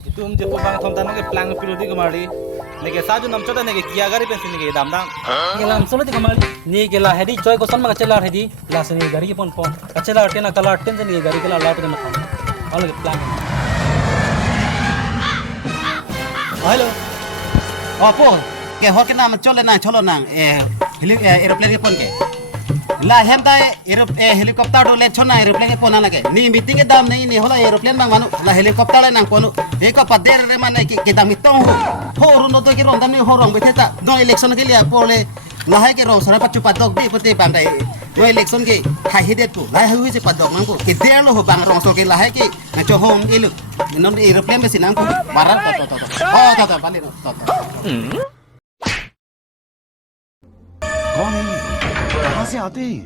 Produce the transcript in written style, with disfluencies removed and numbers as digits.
Itu je pabang thom tanong ke plang pilodi kemari. Nege saju nam chota nege kia gari pensi nege dam dam. Gelam solo ti kamali ni gela hedi joy ko son ma chelar hedi la seni gari ki pon pon chelar tena kala ten ni gari kala lat ke matham all ke plan Hello. Apa? Ke hor ke nam chole na cholo nang aeroplane ke pon ke. La hem dai helicopter do le chona aeroplane ke pon lage. Ni meeting ke dam nei ni hola aeroplane bang manu la helicopter le nang ponu. Eko pader re mane ke dam itong ho ru no to ke ron dam ni ho rong beteta. No election ke liya pole la hai ke ro sara pachu padok bi pute bang dai. No election ke hai hidet tu. La hui se padok mang ko. Ke der lo ho bang rong so ke la hai ke na cho hom ilu. Non aeroplane be sinang ko. Barar to. Oh to bali to. कौन है? कहाँ से आते हैं?